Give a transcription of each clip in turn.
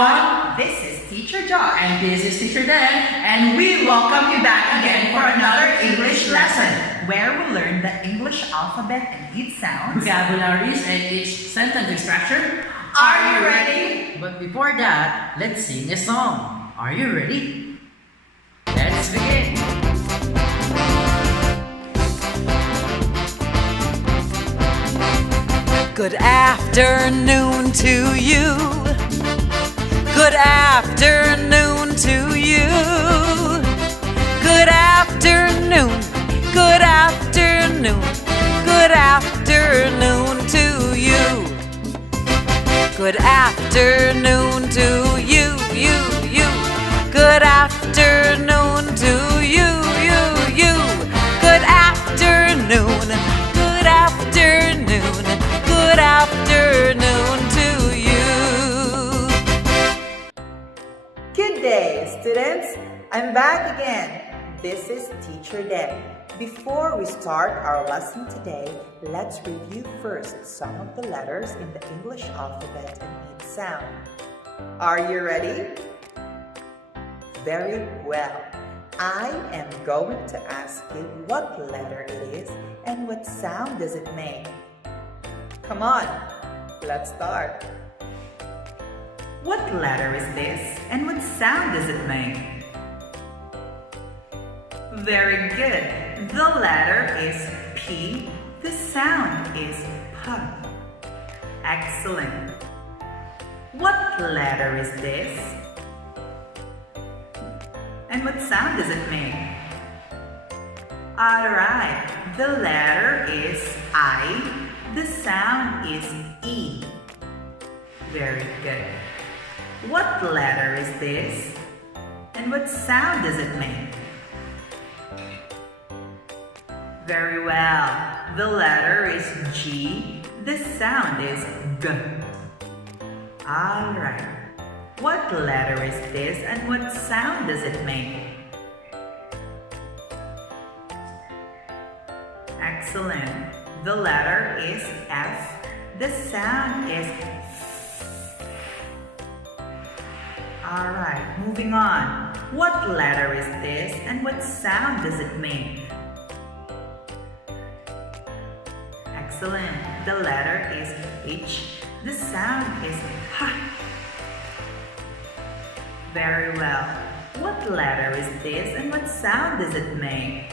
everyone! This is Teacher Josh. And this is Teacher Dan. And we welcome you back again for another English lesson, where we learn the English alphabet and its sounds, vocabularies, and each sentence structure. Are you ready? But before that, let's sing a song. Are you ready? Let's begin! Good afternoon to you. Good afternoon to you. Good afternoon. Good afternoon. Good afternoon to you. Good afternoon to you, you. Good afternoon to you, you. Good afternoon. Good afternoon. Good afternoon to you. Good day, students. I'm back again. This is Teacher Dan. Before we start our lesson today, let's review first some of the letters in the English alphabet and its sound. Are you ready? Very well. I am going to ask you what letter it is and what sound does it make. Come on, let's start. What letter is this and what sound does it make? Very good. The letter is P. The sound is P. Excellent. What letter is this? And what sound does it make? Alright, the letter is I. The sound is E. Very good. What letter is this? And what sound does it make? Very well. The letter is G. The sound is G. Alright. What letter is this and what sound does it make? Excellent. The letter is F. The sound is F. Alright, moving on. What letter is this and what sound does it make? Excellent. The letter is H. The sound is H. Very well. What letter is this and what sound does it make?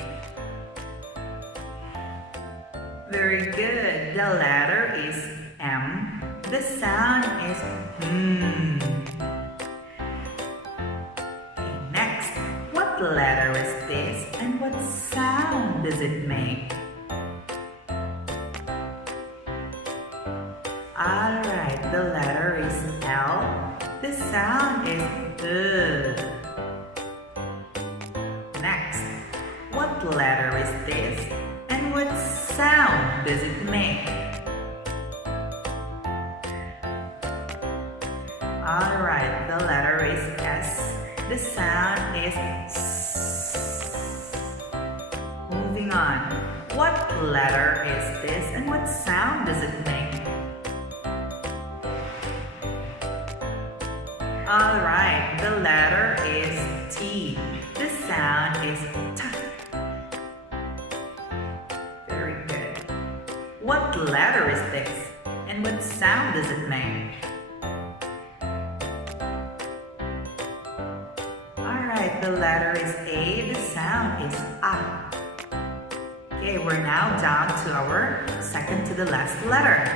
Very good. The letter is M. The sound is M. Okay, next, what letter is this and what sound does it make? Alright, the letter is L. The sound is Next, what letter is this and what sound does it make? Alright, the letter is S. The sound is S. Moving on. What letter is this and what sound does it make? Alright, the letter is T. The sound is T. Very good. What letter is this? And what sound does it make? Alright, the letter is A. The sound is A. Okay, we're now down to our second to the last letter.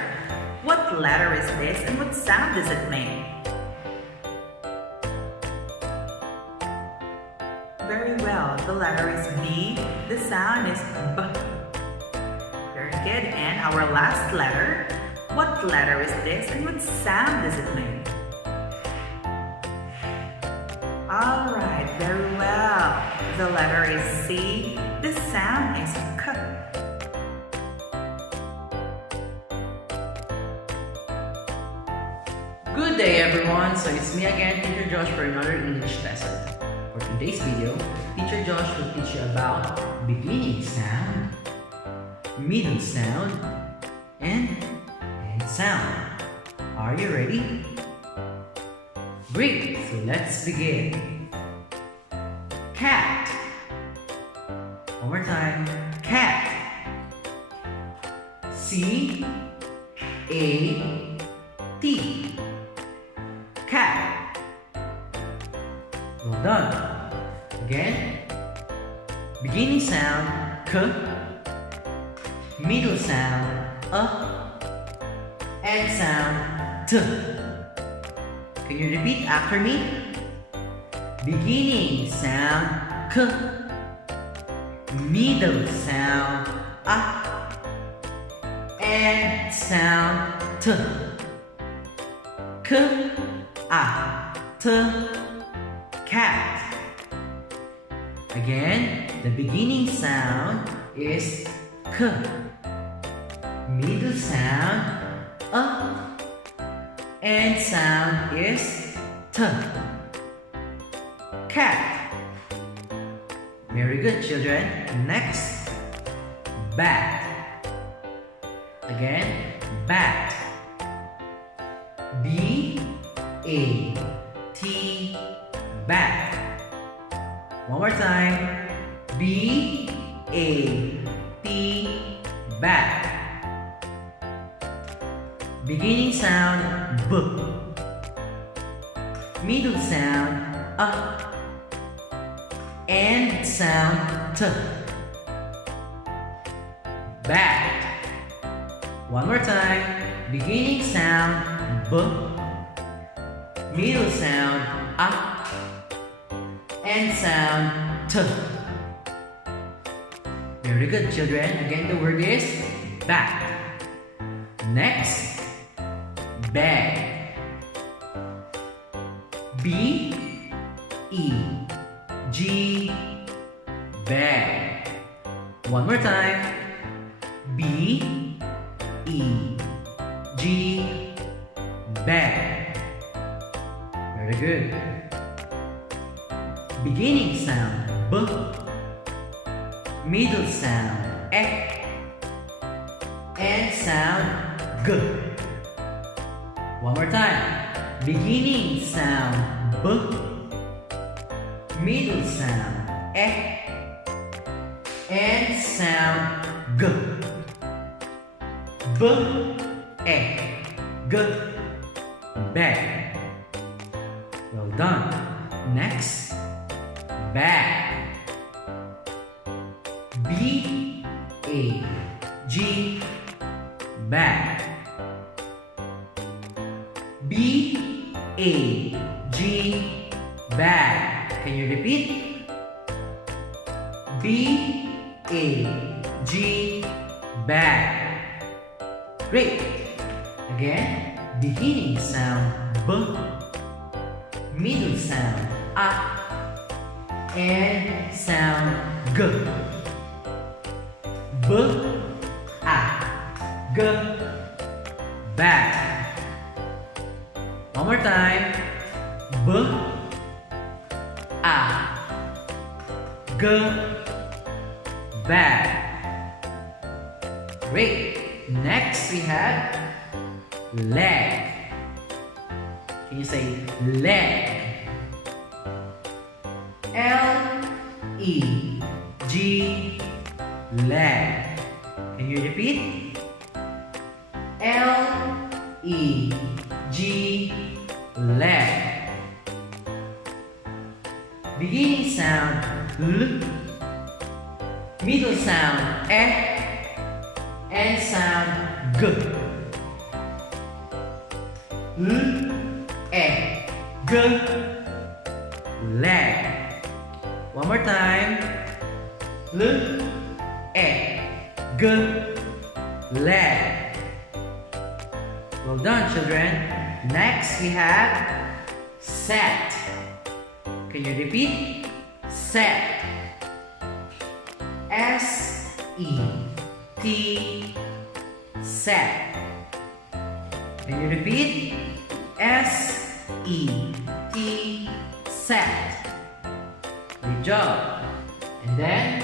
What letter is this and what sound does it make? Very well. The letter is B. The sound is B. Very good. And our last letter. What letter is this and what sound does it make? Alright, very well. The letter is C. The sound is K. Good day, everyone. So it's me again, Teacher Josh, for another English lesson. For today's video, Teacher Josh will teach you about beginning sound, middle sound, and end sound. Are you ready? Great, so let's begin. Cat. One more time. Cat. C-A-T. Cat. Well done. Again. Beginning sound K. Middle sound end sound T. Can you repeat after me? Beginning sound K. Middle sound end sound T. K, T, cat. Again, the beginning sound is K. Middle sound end sound is T. Cat. Very good, children. Next, bat. Again, bat. B-A-T, bat. One more time. B-A-T, bat. Beginning sound B. Middle sound end sound T. Bat. One more time. Beginning sound B. Middle sound end sound T. Very good, children. Again, the word is bat. Next, bag. B-E-G, bag. One more time. B-E-G, bag. Very good. Beginning sound B. Middle sound end sound G. One more time. Beginning sound B. Middle sound end sound G. G. Bag. Well done. Next, bag. B-A-G, bag. B-A-G, bag. Can you repeat? B-A-G, bag. Great. Again, beginning sound B. Middle sound end sound G. G, bag. One more time. B, G, bag. Great. Next we have leg. Can you say leg? L-E-G, leg. Can you repeat? L-E-G, leg. Beginning sound L. Middle sound end sound G. G, leg. One more time. G, leg. Well done, children. Next we have set. Can you repeat? Set. S-E-T, set. Can you repeat? S-E-T, set. Good job. And then,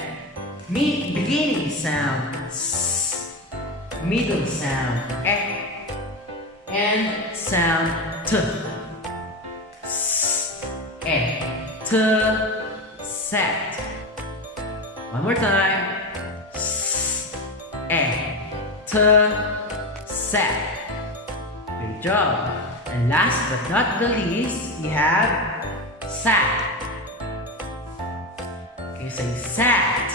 beginning sound S, middle sound E, end sound T. S, T, sat. One more time. S, T, sat. Great job. And last but not the least, we have sat. Okay, say sat.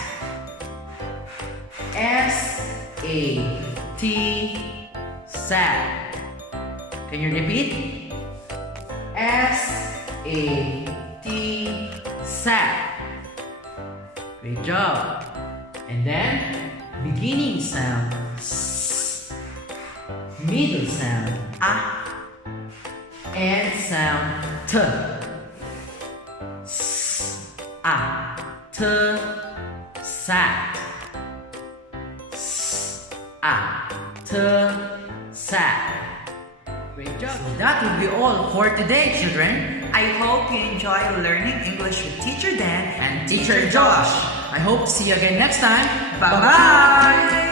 S-A-T, sat. Can you repeat? S-A-T, sat. Great job. And then, beginning sound, S. Middle sound, A. End sound, T. S, A, T, sat. S, A, T, sat. Great job. So that will be all for today, children. I hope you enjoy learning English with Teacher Dan And Teacher Josh. I hope to see you again next time. Bye-bye!